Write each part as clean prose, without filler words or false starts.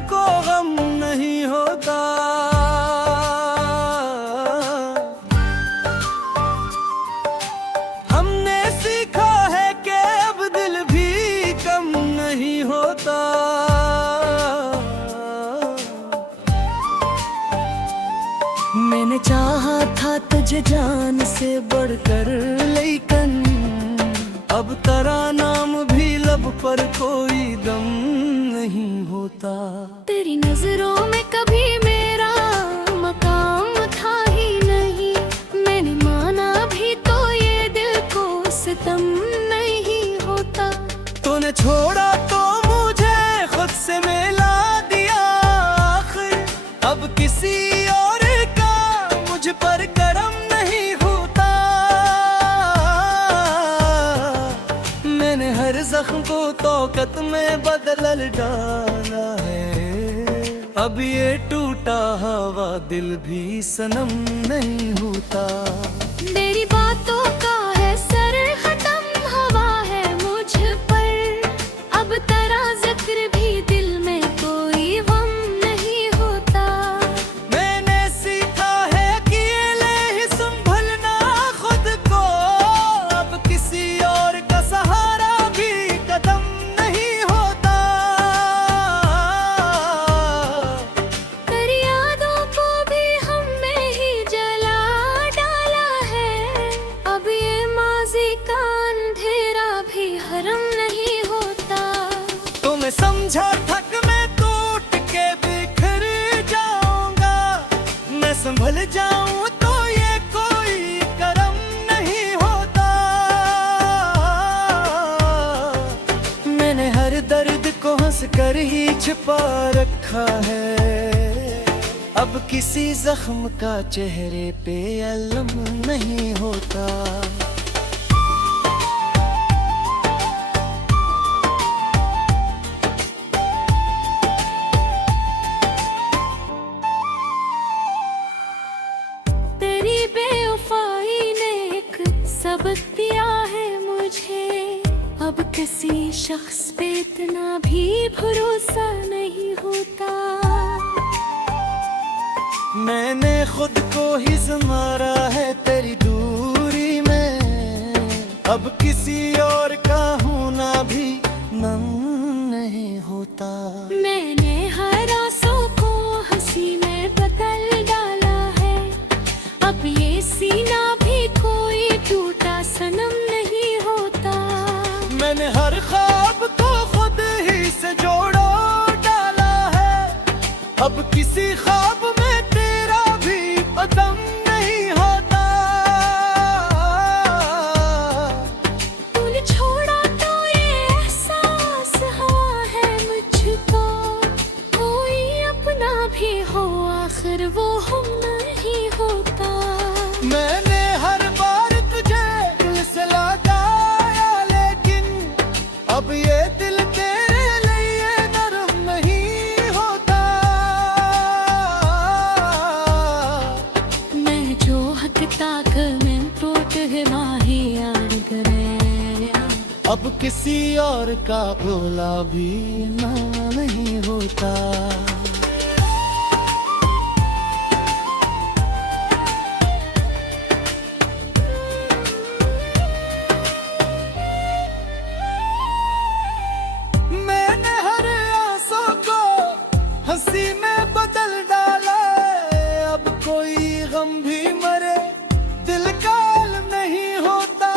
हमको गम नहीं होता। हमने सीखा है कि अब दिल भी कम नहीं होता। मैंने चाहा था तुझे जान से बढ़कर, लेकिन अब तेरा नाम भी लब पर कोई दम नहीं होता। तेरी नजरों में कभी मेरा मकाम था ही नहीं, मैंने माना भी तो ये दिल को सितम नहीं होता। तूने छोड़ा तो मुझे खुद से मिला दिया आखिर, अब किसी और का मुझ पर करम नहीं होता। मैंने हर जख्म को तौकत में बदल डाला है, अब ये टूटा हुआ दिल भी सनम नहीं होता। मेरी बातों का है सर खत्म, हवा है मुझ पर, अब तेरा जिक्र भी दिल में कोई गम नहीं होता। मैंने सीखा है कि ले ही संभलना खुद को, अब किसी और का सहारा भी कदम नहीं होता। तेरी यादों को भी हमने ही जला डाला है, अब ये माजी का अंधेरा भी हरम नहीं होता। तुम्हें समझा थक मैं टूट के बिखर जाऊंगा, मैं संभल जाऊं तो ये कोई करम नहीं होता। मैंने हर दर्द को हंस कर ही छिपा रखा है, अब किसी जख्म का चेहरे पे अलम नहीं होता। तेरी बेवफाई ने एक सबक दिया है मुझे, अब किसी शख्स पे इतना भी भरोसा नहीं होता। मैंने खुद को ही संवारा है तेरी दूरी में, अब किसी और का होना भी मन नहीं होता। मैंने हर आंसू को हंसी में बदल डाला है, अब ये सीना भी कोई टूटा सनम नहीं होता। मैंने हर ख्वाब को खुद ही से जोड़ा डाला है, अब किसी ख्वाब में तेरा भी कदम नहीं होता। तूने छोड़ा तो ये एहसास हुआ है मुझको, कोई अपना भी हो आखिर वो हम नहीं होता। मैंने हर बार तुझे दिल से लगाया, लेकिन अब ये दिल तेरे लिए नरम नहीं होता। मैं जो हक ताक में टूट माही यार करे, अब किसी और का भोला भी ना नहीं होता। मैंने हर आंसू को हंसी में बदल डाला, अब कोई गम भी मरे दिल का इल्म नहीं होता।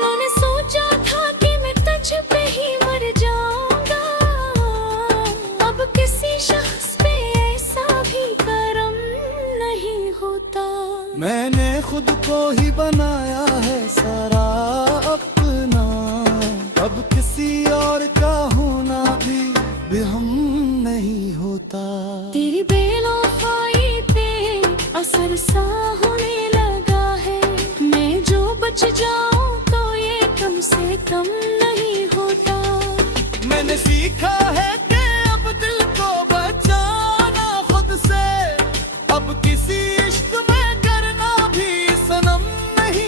मैंने सोचा था कि मैं तुझ पे ही मर जाऊंगा, अब किसी शख्स पे ऐसा भी करम नहीं होता। मैंने खुद को ही बनाया है सारा अपना, अब किसी और का होना भी हम नहीं होता। तेरी बेवफाई पे असर सा होने लगा है, मैं जो बच जाऊं तो ये कम से कम नहीं होता। मैंने सीखा है कि अब दिल को बचाना खुद से, अब किसी इश्क में करना भी सनम नहीं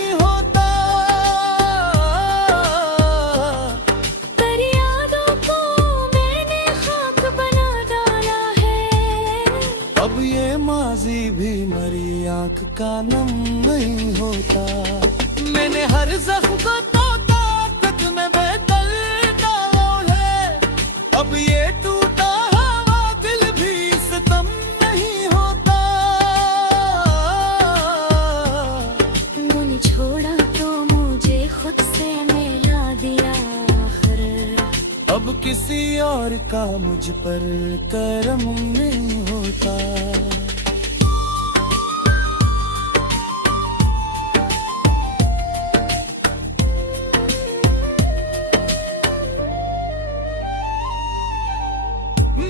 का नम नहीं होता। मैंने हर जख्म को तो ताकत में बदल डाला है, अब ये टूटा हुआ दिल भी सितम नहीं होता। तूने छोड़ा तो मुझे खुद से मिला दिया आखिर, अब किसी और का मुझ पर करम नहीं होता।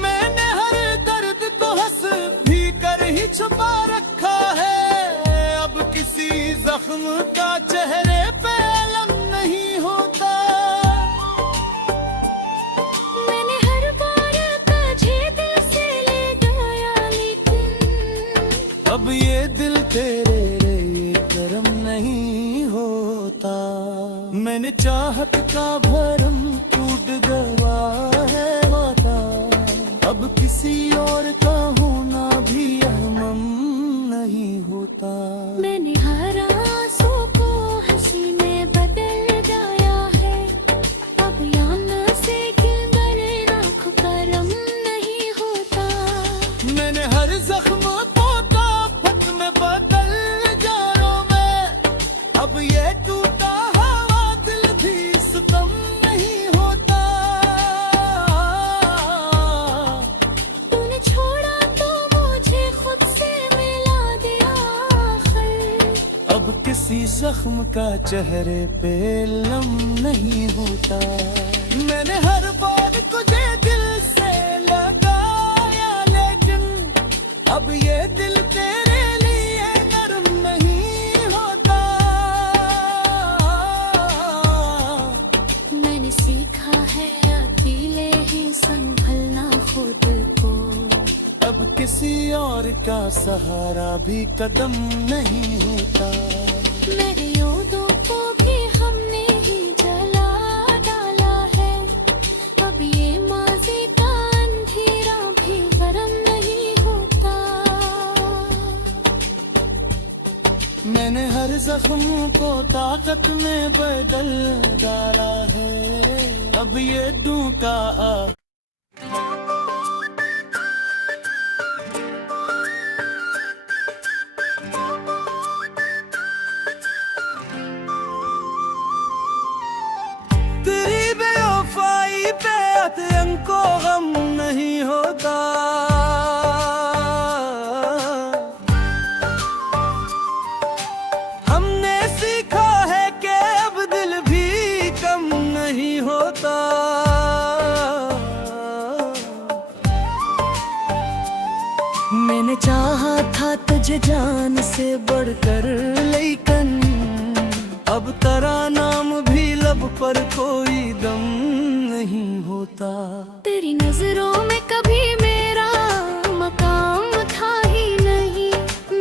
मैंने हर दर्द को हंस भी कर ही छुपा रखा है, अब किसी जख्म का चेहरे पे अलम नहीं होता। मैंने हर बार तुझे दिल से ले गया, लेकिन अब ये दिल तेरे ये करम नहीं होता। मैंने चाहत का भरम टूट गया है वादा, अब किसी और का होना भी अहमम नहीं होता। मैंने हर आंसू को हंसी में बदल दिया है, अब यहाँ से किंगर आँख करम नहीं होता। मैंने हर जख्म को ताकत में बदल जाओ मैं, अब ये टूटा हुआ दिल भी सितम नहीं होता। तूने छोड़ा तो मुझे खुद से मिला दिया आखिर, अब किसी जख्म का चेहरे पे लम नहीं होता। मैंने हर बार तुझे दिल से लगाया, लेकिन अब ये दिल तेरे लिए नरम नहीं होता। मैंने सीखा है अकेले ही संभलना खुद को, अब किसी और का सहारा भी कदम नहीं होता। मेरे यादों को भी हमने ही जला डाला है, अब ये माज़ी का अंधेरा भी गरम नहीं होता। मैंने हर जख्म को ताकत में बदल डाला है, अब ये डूका तेरी बेवफाई पे अतयन को गम नहीं होता। हमने सीखा है कि अब दिल भी कम नहीं होता। मैंने चाहा था तुझे जान से बढ़कर, लेकिन अब तेरा नाम भी लब पर कोई दम नहीं होता। तेरी नजरों में कभी मेरा मकाम था ही नहीं,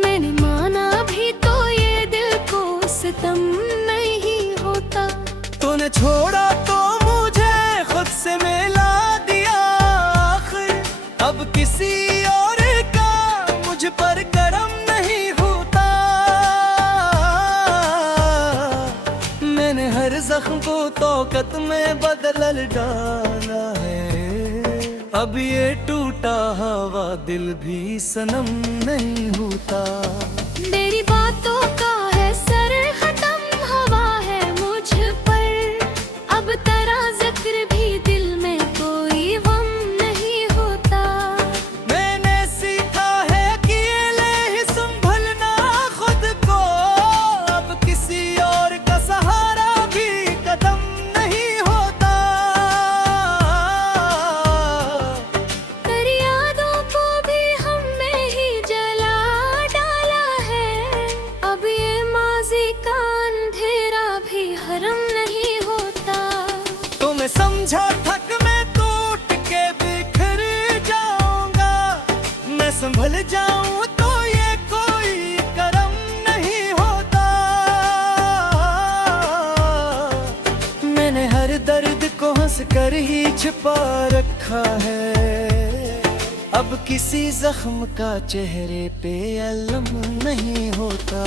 मैंने माना भी तो ये दिल को सितम नहीं होता। तूने छोड़ा तो मुझे खुद से मिला दिया आखिर, अब किसी और का मुझ पर करम नहीं होता। मैंने हर जख्म को ताकत में बदल डाला है, अब ये टूटा हुआ दिल भी सनम नहीं होता। मेरी बातों का है सर खत्म, हवा है मुझ पर, अब तेरा जिक्र भी दिल में कोई गम नहीं होता। मैंने सीखा है अकेले ही संभलना खुद को, अब किसी और का सहारा भी कदम नहीं होता। तेरी यादों को भी हमने ही जला डाला है, अब ये माज़ी का अंधेरा भी हरम नहीं होता। तो मैं समझा थक मैं टूट के बिखर जाऊंगा, मैं संभल जाऊं तो ये कोई करम नहीं होता। मैंने हर दर्द को हंस कर ही छिपा रखा है, अब किसी जख्म का चेहरे पे अलम नहीं होता।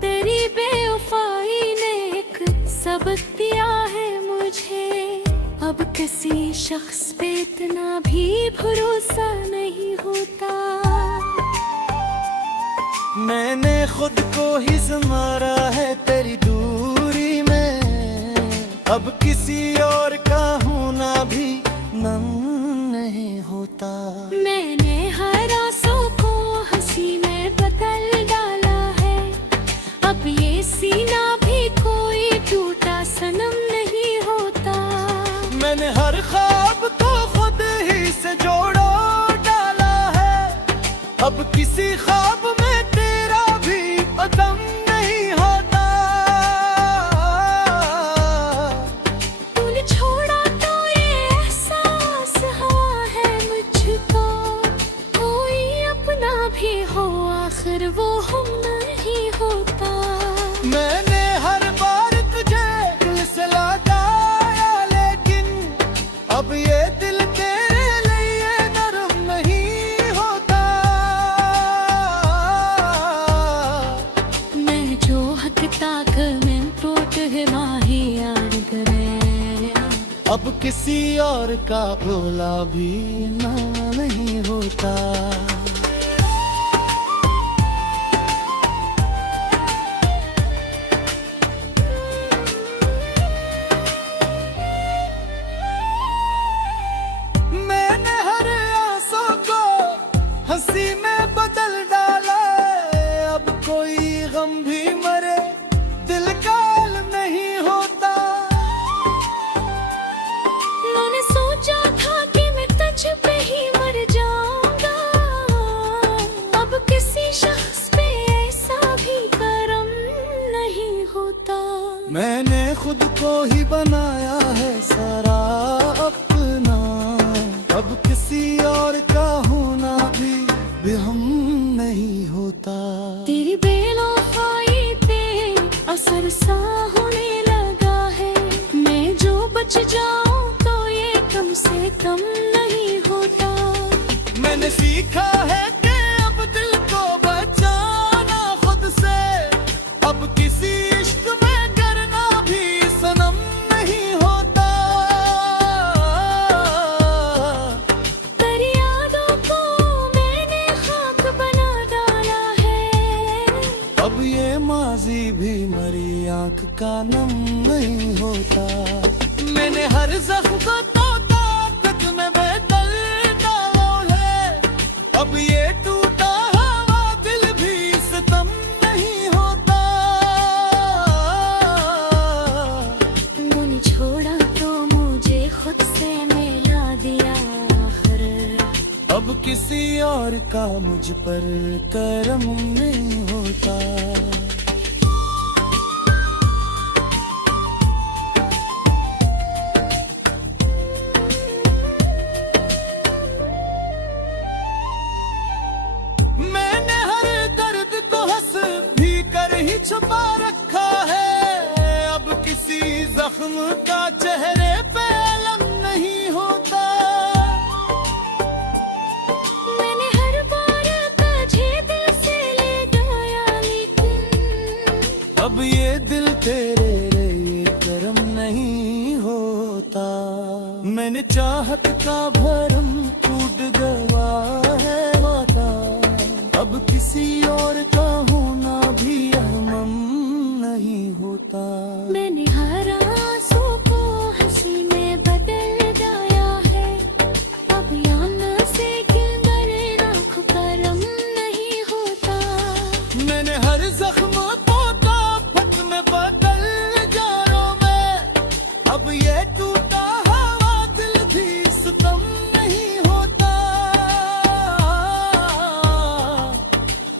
तेरी बेवफाई ने एक सबक दिया है मुझे, अब किसी शख्स पे इतना भी भरोसा नहीं होता। मैंने खुद को ही संवारा है तेरी दूरी में, अब किसी और का होना भी नम नहीं होता। मैंने हर आंसू को हंसी में बदल डाला है, अब ये सीना भी कोई टूटा सनम नहीं होता। मैंने हर ख्वाब को खुद ही से जोड़ा डाला है, अब किसी ख्वाब में तेरा भी कदम नहीं होता। तूने छोड़ा तो ये एहसास हुआ है मुझको, कोई अपना भी हो आखिर वो हम नहीं होता। मैंने हर बार तुझे दिल से लगाया, लेकिन अब ये दिल तेरे लिए नरम नहीं होता। मैं जो हक ताक में टूट है माही याद करे, अब किसी और का भोला भी ना नहीं होता। मैंने हर आंसू को हंसी में बदल डाला, अब कोई गम भी मरे दिल का इल्म नहीं होता। मैंने सोचा था कि मैं तुझ पे ही मर जाऊंगा, अब किसी शख्स पे ऐसा भी करम नहीं होता। मैंने खुद को ही बनाया है सारा अपना, अब किसी और का होना भी हम नहीं होता। तेरी बेवफाई पे असर सा होने लगा है, मैं जो बच जाऊं तो ये कम से कम नहीं होता। मैंने सीखा है कि अब दिल को बचाना खुद से, अब किसी इश्क में करना भी सनम नहीं होता। तेरी यादों को मैंने खाक बना डाला है, अब ये माजी भी मरी आंख का नम नहीं होता। मैंने हर जख्म को तो ताकत में बदल डाला है, अब ये टूटा हुआ दिल भी सितम नहीं होता। तूने छोड़ा तो मुझे खुद से मिला दिया आखिर, अब किसी और का मुझ पर करम नहीं होता। मैंने हर दर्द को हंस भी कर ही छुपा रखा है, अब किसी जख्म का चेहरे पे अलम नहीं होता। मैंने हर बार तुझे दिल से ले गया, लेकिन अब ये दिल तेरे लिए करम नहीं होता। मैंने चाहत का भरम टूट गया है वादा, अब किसी और का होना भी अहमम नहीं होता। मैंने हर आंसू को हंसी में बदल दिया है, अब यहाँ से किंदर आँख करम नहीं होता। मैंने हर जख्म को ताकत में बदल जारों में, अब ये टूटा हुआ दिल भी सितम नहीं होता।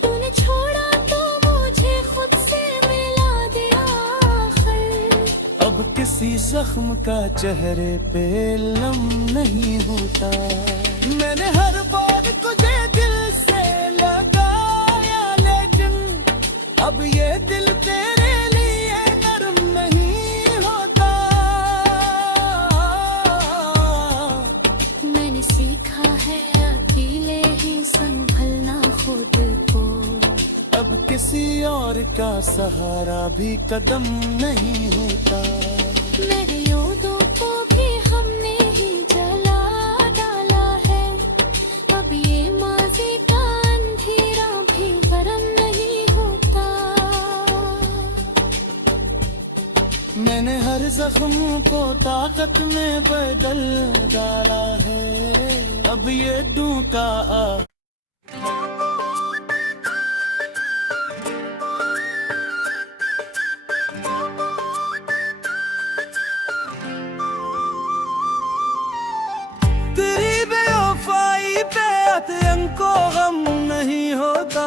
तूने छोड़ा तो मुझे खुद से मिला दिया आखिर, अब किसी जख्म का चेहरे पे लम नहीं होता। मैंने हर बार तुझे दिल से लगाया, और का सहारा भी कदम नहीं होता। मेरे यादों को भी हमने ही जला डाला है, अब ये माज़ी का अंधेरा भी गरम नहीं होता। मैंने हर जख्म को ताकत में बदल डाला है, अब ये डूका तेरी बेवफाई पे अतयन को गम नहीं होता।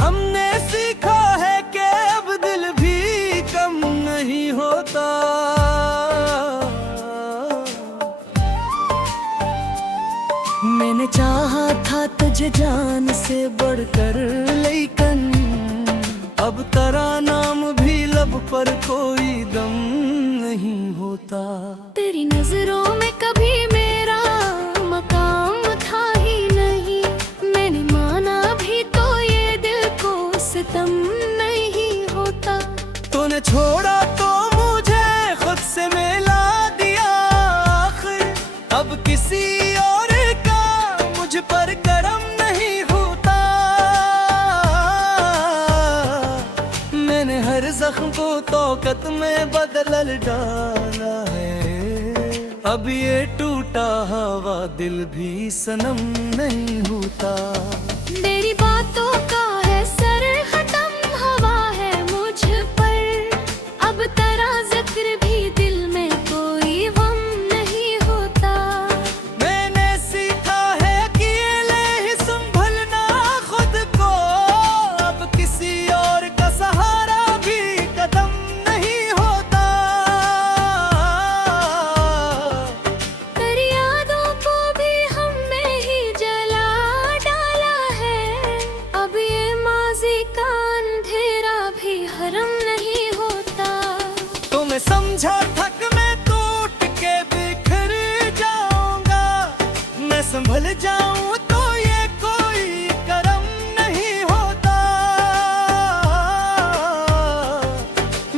हमने सीखा है कि अब दिल भी कम नहीं होता। मैंने चाहा था तुझे जान से बढ़कर, लेकिन अब तेरा नाम भी लब पर कोई दम नहीं होता। तेरी नजरों में कभी मेरा मकाम था ही नहीं, मैंने माना भी तो ये दिल को सितम नहीं होता। तूने छोड़ा तो मुझे खुद से मिला दिया आखिर, अब किसी और का मुझ पर करम नहीं होता। मैंने हर जख्म को तौकत में बदल डाला है, अब ये टूटा हुआ दिल भी सनम नहीं होता। मेरी बातों का है सर खत्म, हवा है मुझ पर, अब तेरा जिक्र भी दिल में कोई गम नहीं होता। मैंने सीखा है अकेले ही संभलना खुद को, अब किसी और का सहारा भी कदम नहीं होता। तेरी यादों को भी हमने ही जला डाला है, अब ये माज़ी का अंधेरा भी हरम नहीं होता। तो मैं समझा थक मैं टूट के बिखर जाऊंगा, मैं संभल जाऊं तो ये कोई करम नहीं होता।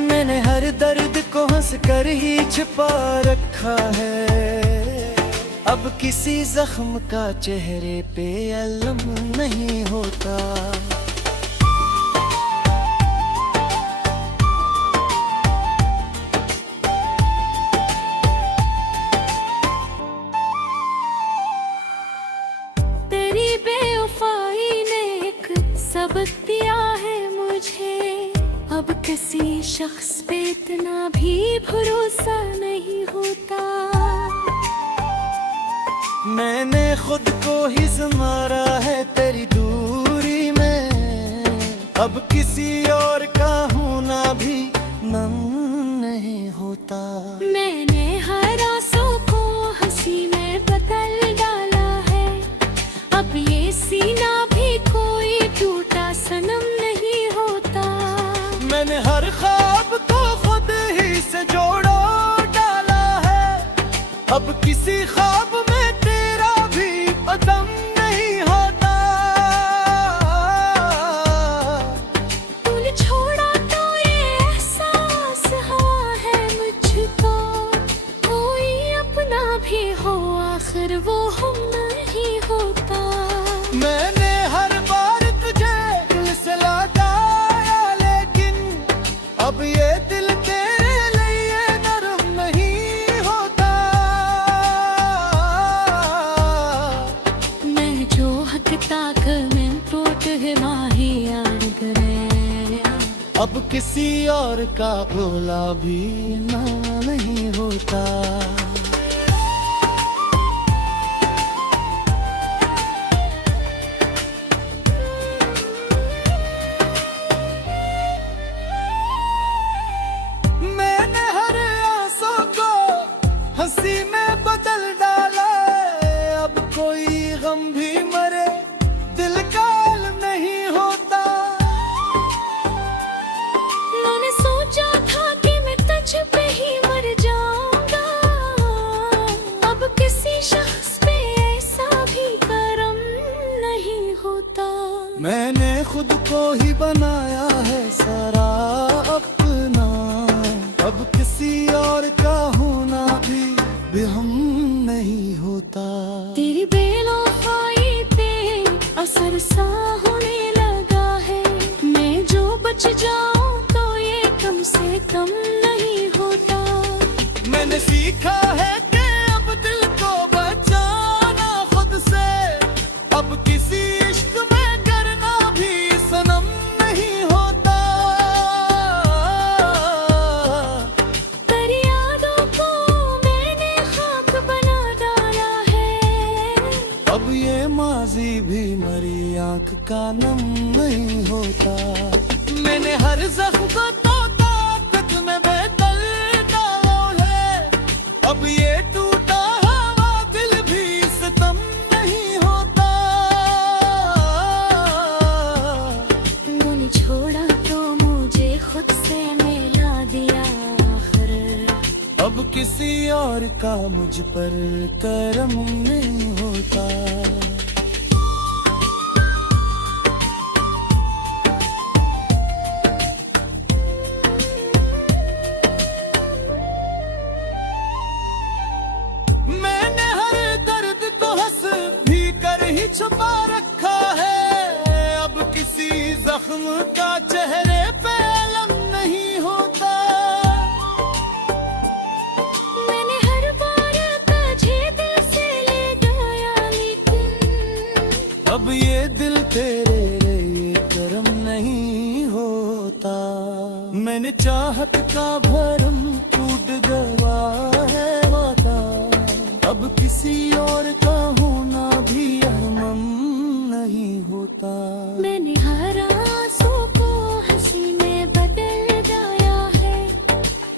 मैंने हर दर्द को हंस कर ही छिपा रखा है, अब किसी जख्म का चेहरे पे अलम नहीं होता। तेरी बेवफाई ने एक सबक दिया है मुझे, अब किसी शख्स पे इतना भी भरोसा नहीं होता। मैंने खुद को ही संवारा है तेरी दूरी में, अब किसी और का होना भी नम नहीं होता। मैंने हर आंसू को हंसी में बदल डाला है, अब ये सीना भी कोई टूटा सनम नहीं होता। मैंने हर ख्वाब को खुद ही से जोड़ा डाला है, अब किसी ख्वाब में तेरा भी कदम नहीं होता। तूने छोड़ा तो ये एहसास हुआ है मुझको, कोई अपना भी हो आखिर वो हम नहीं होता। मैंने हर बार तुझे दिल से लौटाया, लेकिन अब ये दिल तेरे लिए नरम नहीं होता। मैं जो हक ताक में टूट है माही याद करे, अब किसी और का भोला भी ना नहीं होता। मैंने हर आंसू को हंसी में बदल डाला, अब कोई गम भी मरे दिल का इल्म नहीं होता। मैंने सोचा था कि मैं तुझ पे ही मर जाऊंगा, खुद को ही बनाया है सारा अपना। अब किसी और का होना भी हम नहीं होता। तेरी बेवफाई पे असर सा होने लगा है। मैं जो बच जाऊं तो ये कम से कम नहीं होता। मैंने सीखा है कि अब दिल को बचाना खुद से। अब किसी इश्क में करना भी सनम नहीं होता। तेरी यादों को मैंने खाक बना डाला है। अब ये माजी भी मरी आंख का नम नहीं होता। मैंने हर जख्म को तो ताकत में बदल डाला है। अब ये टूटा हुआ दिल भी सितम नहीं होता। तूने छोड़ा तो मुझे खुद से मिला दिया आखिर। अब किसी और का मुझ पर करम नहीं होता। मैंने हर दर्द को हंस भी कर ही छुपा रखा है। अब किसी जख्म का चेहरे पे अलम नहीं होता। मैंने हर बार तुझे दिल से ले गया लेकिन अब ये दिल तेरे लिए करम नहीं होता। मैंने चाहत का भरम टूट गया है वादा। अब किसी और का होना भी अहमम नहीं होता। मैंने हर आंसू को हंसी में बदल दिया है।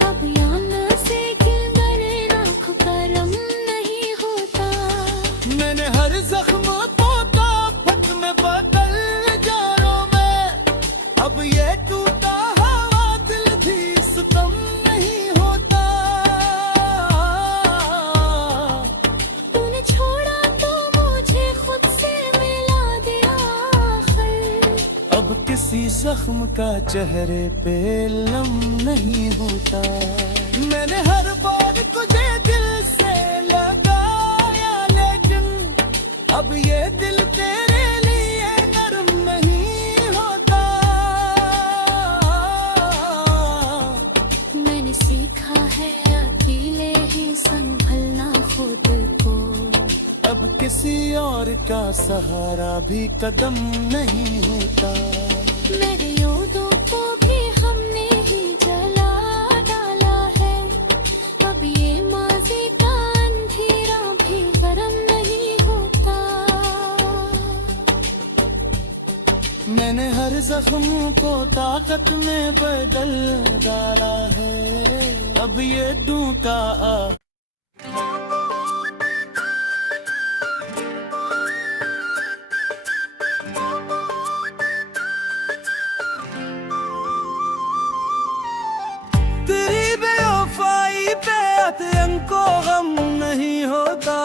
अब यहाँ से गिर आँखों का रंग नहीं होता। मैंने हर जख्म को ताकत में बदल जारों में। अब ये टूटा हुआ दिल भी सितम नहीं होता। तूने छोड़ा तो मुझे खुद से मिला दिया आखिर। अब किसी जख्म का चेहरे पे लम नहीं होता। मैंने हर बार तुझे दिल से लगाया लेकिन अब ये दिल तेरे लिए नरम नहीं होता। मैंने सीखा है अकेले ही संभलना खुद को। अब किसी और का सहारा भी कदम नहीं होता। मेरे यादों को भी हमने ही जला डाला है। अब ये माजी का अंधेरा भी गर्म नहीं होता। मैंने हर जख्म को ताकत में बदल डाला है। अब ये टूटा तेरी बेवफाई पे अतयन को गम नहीं होता।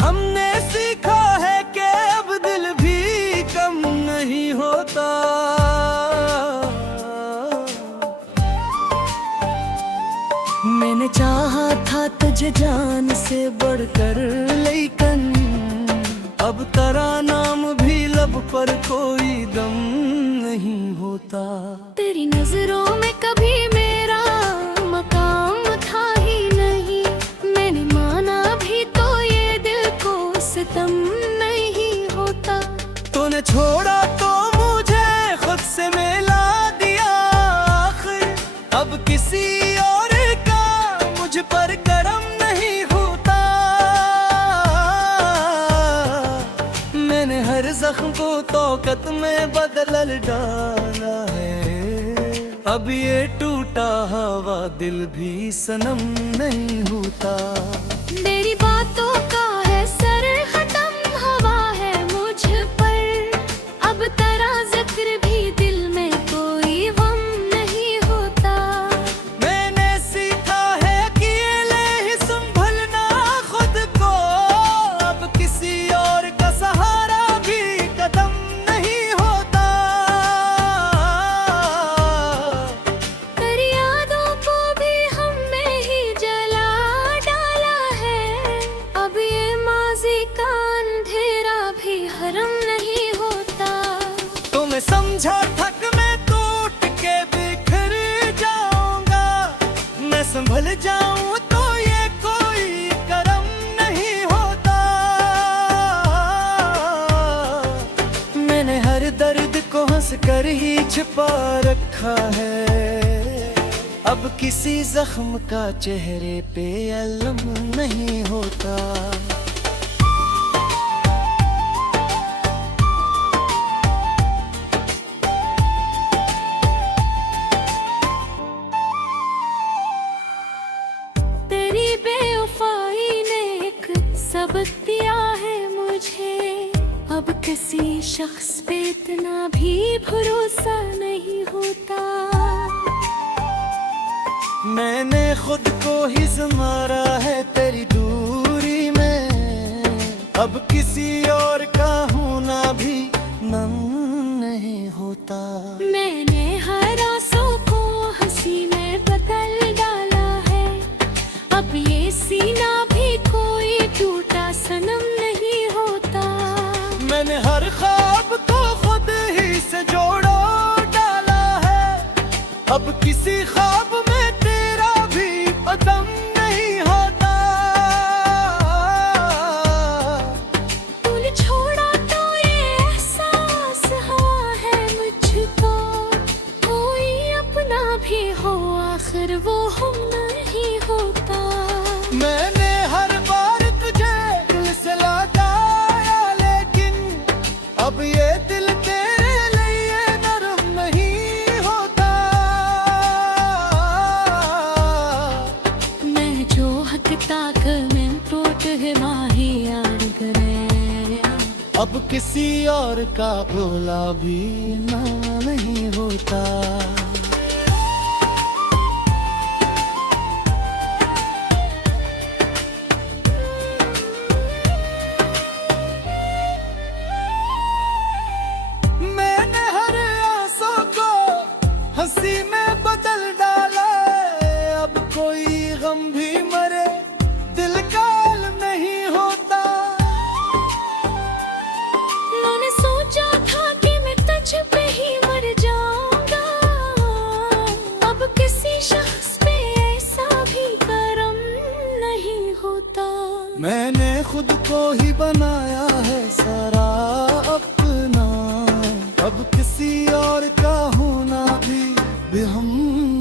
हमने सीखा है कि अब दिल भी कम नहीं होता। मैंने चाहा था तुझे जान से बढ़कर लेकिन अब तेरा नाम भी लब पर कोई दम नहीं होता। तेरी नजरों में कभी मेरा मकाम था ही नहीं। मैंने माना भी तो ये दिल को सितम नहीं होता। तूने छोड़ा तो मुझे खुद से मिला दिया आखिर। अब किसी और का मुझ पर करम नहीं होता। मैंने हर जख्म को ताकत में बदल डाला है। अब ये टूटा हुआ दिल भी सनम नहीं होता। मेरी बातों का है सर खत्म हवा है मुझ पर। अब तेरा जिक्र भी दिल में कोई गम नहीं होता। मैंने सीखा है कि ये ले ही संभलना खुद को। ढल जाऊं तो ये कोई करम नहीं होता। मैंने हर दर्द को हंस कर ही छिपा रखा है। अब किसी जख्म का चेहरे पे अलम नहीं होता। तेरी बेवफाई ने एक सबक दिया है मुझे, अब किसी शख्स पे इतना भी भरोसा नहीं होता। मैंने खुद को ही संवारा है तेरी दूरी में, अब किसी और का होना भी नम नहीं होता। मैंने हर आंसू को हंसी में बदल डाला है, अब ये सीना भी कोई टूटा सनम नहीं होता। मैंने हर ख्वाब को खुद ही से जोड़ा डाला है, अब किसी ख्वाब में तेरा भी कदम नहीं होता। तूने छोड़ा तो ये एहसास हुआ है मुझको, कोई अपना भी हो आखिर वो हम नहीं होता। मैंने हर बार तुझे दिल से लौटाया, लेकिन अब ये दिल तेरे लिए नरम नहीं होता। मैं जो हकता में टूट है माही यार करे, अब किसी और का भोला भी ना नहीं होता। मैंने हर आंसू को हंसी में बदल डाला, अब कोई गम भी मरे दिल का इल्म नहीं होता। मैंने सोचा था कि मैं तुझ पे ही मर जाऊंगा, अब किसी शख्स पे ऐसा भी करम नहीं होता। मैंने खुद को ही बनाया है सारा अपना, अब किसी और का होना भी हम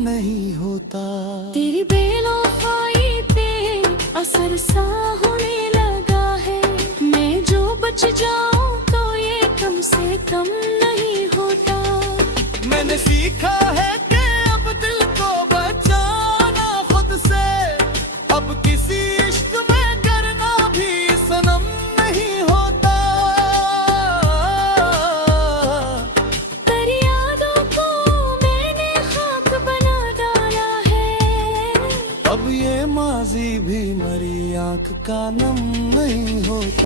नहीं होता। तेरी बेवफाई पे असर सा होने लगा है, मैं जो बच जाऊं तो ये कम से कम नहीं होता। मैंने सीखा है कि अब दिल को बचाना खुद से, अब किसी इश्क में करना भी सनम नहीं होता। तेरी यादों को मैंने खाक बना डाला है, अब ये माजी भी मरी आंख का नम नहीं होता।